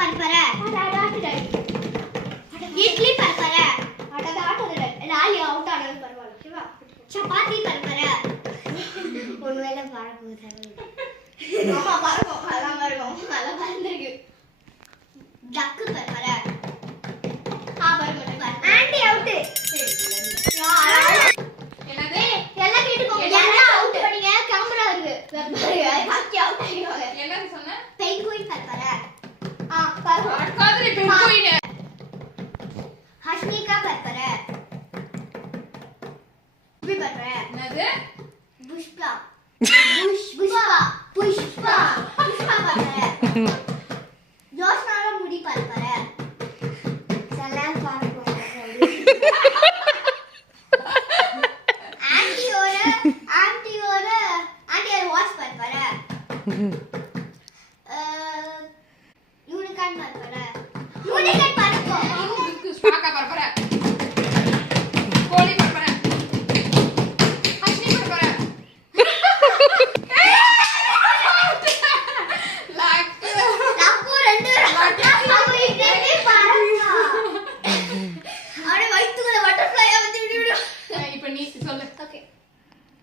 ಪರ್ಪರೆ ಇಡ್ಲಿ ಪರ್ಪರೆ ಲಾಲಿ ಔಟ್ ಆಡೋದು ಪರ್ವಾಲ ಚಪಾತಿ ಪರ್ಪರೆ ಒಂದು ವೇಳೆ ಬಾರಬಹುದು ಅಮ್ಮ ಬಾರಬಹುದು பண்றேன் என்னது முடி பார்ப்பறேன் செல்லாம் பார்ப்பறேன் ஆண்டியோட ஆண்டியோட ஆண்டியோட வாட்ச் பார்ப்பறேன்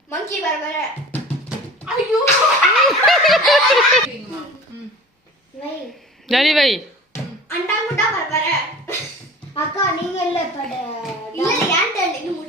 மங்கி வர வர ஐயோ. சரி வை. அண்டா முண்டா வர வர அக்கா நீங்க இல்ல பட இல்ல ஏன் தெரியும்